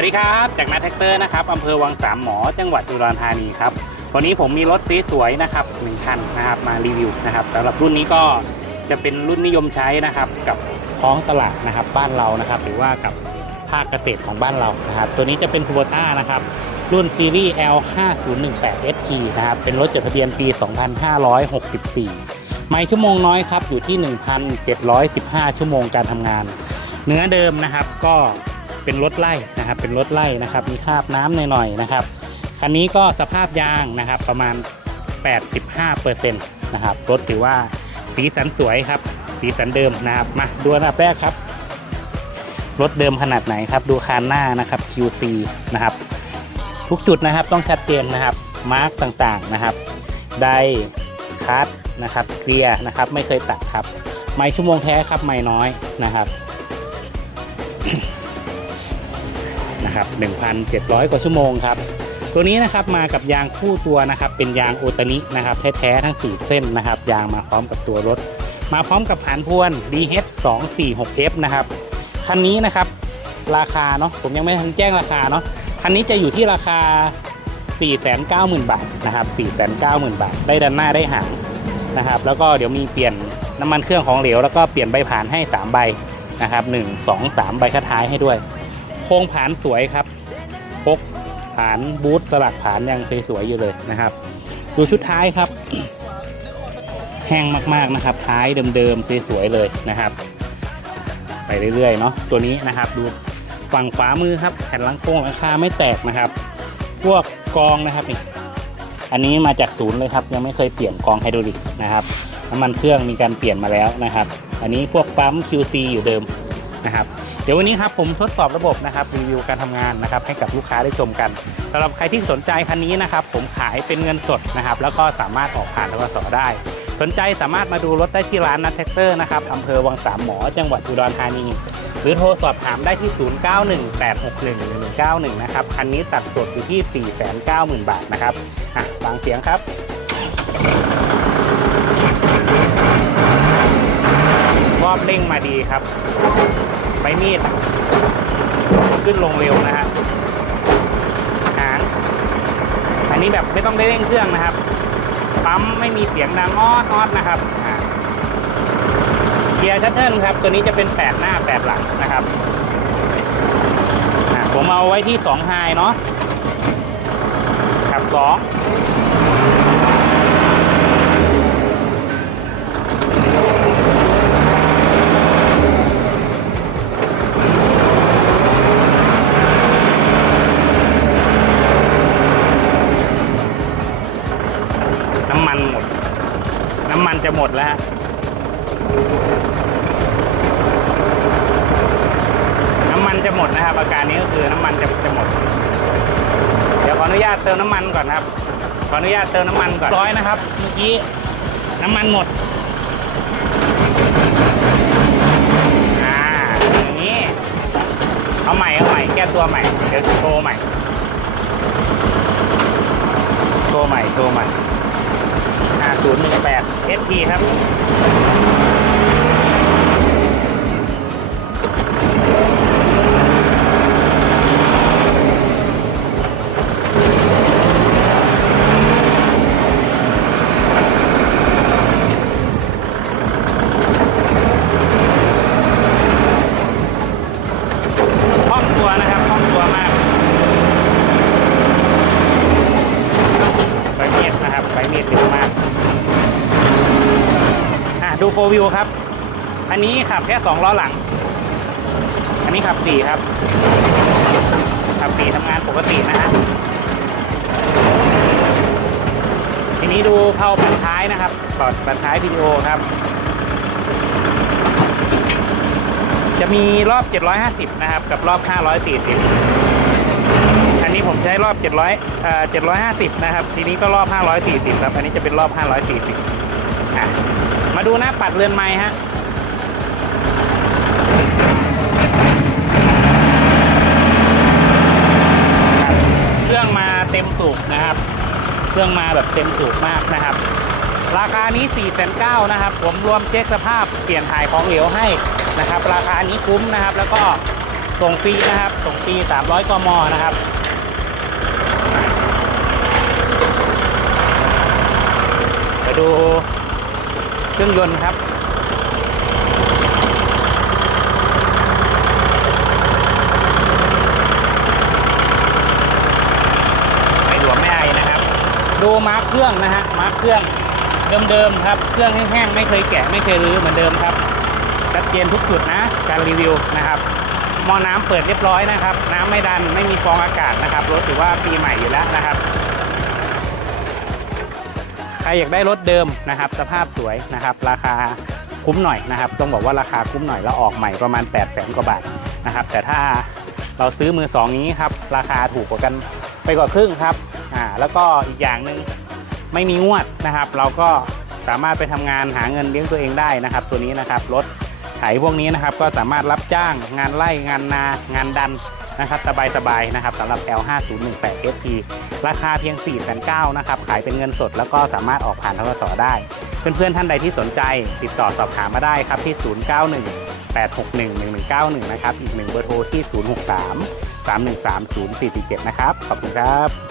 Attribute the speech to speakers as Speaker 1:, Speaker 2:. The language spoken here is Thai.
Speaker 1: วัสดีครับ จากนาแท็กเตอร์นะครับอำเภอวังสามหมอจังหวัดอุดรธานีครับวันนี้ผมมีรถสีสวยนะครับหนึ่งคันนะครับมารีวิวนะครับสำหรับรุ่นนี้ก็จะเป็นรุ่นนิยมใช้นะครับกับท้องตลาดนะครับบ้านเรานะครับ หรือว่ากับภาคเกษตรของบ้านเรานะครับ ตัวนี้จะเป็นคูโบต้านะครับรุ่นซีรีส์ L 5 0 1 8 ST นะครับเป็นรถจดทะเบียนปี 2564 ไม่ชั่วโมงน้อยครับอยู่ที่ 1,715 ชั่วโมงการทำงาน เนื้อเดิมนะครับก็ เป็นรถไล่นะครับ เป็นรถไล่นะครับ มีคราบน้ำหน่อยๆนะครับ คันนี้ก็สภาพยางนะครับประมาณ 85%นะครับ รถถือว่าสีสันสวยครับ สีสันเดิมนะครับ มาดูอันดับแรกครับ รถเดิมขนาดไหนครับ ดูคานหน้านะครับ QC นะครับ ทุกจุดนะครับต้องชัดเจนนะครับ มาร์กต่างๆนะครับ ได้คัดนะครับเคลียร์นะครับ ไม่เคยตัดครับ ไม่ชั่วโมงแท้ครับ ไม่น้อยนะครับ นะครับ1,700 กว่าชั่วโมงครับตัวนี้นะครับมากับยางคู่ตัวนะครับเป็นยางโอตานินะครับแท้ๆทั้ง 4 เส้นนะครับยางมาพร้อมกับตัวรถ มาพร้อมกับผานพวน DH 2 4 6 F นะครับคันนี้นะครับราคาเนาะผมยังไม่ทันแจ้งราคาเนาะคันนี้จะอยู่ที่ราคา 490,000 บาทนะครับ490,000 บาท ได้ด้านหน้าได้หางนะครับแล้วก็เดี๋ยวมีเปลี่ยนน้ำมันเครื่องของเหลว แล้วก็เปลี่ยนใบผ่านให้ 3 ใบนะครับ1 2 3 ใบคัดท้ายให้ด้วย โครงผานสวยครับพกผานบูทสลักผานยังสวยๆอยู่เลยนะครับ ดูชุดท้ายครับ แห้งมากๆนะครับ ท้ายเดิมๆสวยๆเลยนะครับ ไปเรื่อยๆเนาะตัวนี้นะครับดูฝั่งขวามือครับแผ่นหลังโค้งหลังคาไม่แตกนะครับ พวกกองนะครับนี่อันนี้มาจากศูนย์เลยครับ ยังไม่เคยเปลี่ยนกองไฮดรอลิกนะครับน้ำมันเครื่องมีการเปลี่ยนมาแล้วนะครับ อันนี้พวกปั๊ม QC อยู่เดิมนะครับ ดี๋ยววันนี้ครับผมทดสอบระบบนะครับรีวิวการทำงานนะครับให้กับลูกค้าได้ชมกันสำหรับใครที่สนใจคันนี้นะครับผมขายเป็นเงินสดนะครับแล้วก็สามารถออกผ่านทกสได้ สนใจสามารถมาดูรถได้ที่ร้านนัทแท็กเตอร์นะครับอำเภอวังสามหมอจังหวัดอุดรธานีหรือโทรสอบถามได้ที่ 0918611191 นะครับ คันนี้ตัดสดอยู่ที่ 490,000 บาทนะครับอะฟังเสียงครับรอบเร่งมาดีครับ ใบมีดขึ้นลงเร็วนะฮะหางอันนี้แบบไม่ต้องได้เร่งเครื่องนะครับ ปั๊มไม่มีเสียงดังออดออดนะครับเกียร์ชัตเทิลครับ ตัวนี้จะเป็น8หน้า8หลังนะครับผมเอาไว้ที่2ไฮเนาะขับ2น้ น้ำมันจะหมดนะครับ อาการนี้ก็คือน้ำมันจะจะหมด เดี๋ยวขออนุญาตเติมน้ำมันก่อนครับ ขออนุญาตเติมน้ำมันก่อนร้อยนะครับ เมื่อกี้น้ำมันหมดอ่าอย่างนี้ เอาใหม่เอาใหม่แก้ตัวใหม่ เดี๋ยวโชว์ใหม่โชว์ใหม่โชว์ใหม่ 5018 SP ครับ โฟวิวครับ อันนี้ขับแค่สองล้อหลัง อันนี้ขับสี่ครับ ขับสี่ทำงานปกตินะฮะ ทีนี้ดูเผาบันท้ายนะครับถอดบันท้ายวิดีโอครับ จะมีรอบ 750 นะครับ กับรอบ 540 อันนี้ผมใช้รอบ 700เอ่อ750 นะครับ ทีนี้ก็รอบ 540 ครับ อันนี้จะเป็นรอบ 540อะ มาดูหน้าปัดเรือนไม้ฮะเครื่องมาเต็มสูบนะครับ เครื่องมาแบบเต็มสูบมากนะครับ ราคานี้4ี่แสนเก้านะครับ ผมรวมเช็คสภาพเปลี่ยนถ่ายของเหลวให้นะครับ ราคานี้คุ้มนะครับ แล้วก็ส่งฟรีนะครับ ส่งฟรี300กมนะครับไปดู เครื่องยนต์ครับไปหลวมแม่ไอนะครับ ดูมาร์คเครื่องนะฮะมาร์คเครื่องเดิมๆครับ เครื่องแห้งๆไม่เคยแกะไม่เคยรื้อเหมือนเดิมครับชัดเจนทุกจุดนะการรีวิวนะครับมอน้ำเปิดเรียบร้อยนะครับ น้ำไม่ดันไม่มีฟองอากาศนะครับรถถือว่าปีใหม่อยู่แล้วนะครับ รอยากได้รถเดิมนะครับ สภาพสวยนะครับ ราคาคุ้มหน่อยนะครับ ต้องบอกว่าราคาคุ้มหน่อยแล้วออกใหม่ประมาณ 8 0 0แสนกว่าบาทนะครับ แต่ถ้าเราซื้อมือสองนี้ครับ ราคาถูกกว่ากันไปกว่าครึ่งครับอ่าแล้วก็อีกอย่างหนึ่งไม่มีงวดนะครับ เราก็สามารถไปทำงานหาเงินเลี้ยงตัวเองได้นะครับ ตัวนี้นะครับรถไถพวกนี้นะครับก็สามารถรับจ้างงานไร่งานนางานดัน นะครับสบายๆนะครับสำหรับ L5018SC ราคาเพียง 4 9 0 0นะครับขายเป็นเงินสดแล้วก็สามารถออกผ่านทกสได้ เพื่อนๆท่านใดที่สนใจ ติดต่อสอบถามมาได้ครับที่ 091 861 1191 นะครับ อีกหนึ่งเบอร์โทรที่ 063 313 0447นะครับ ขอบคุณครับ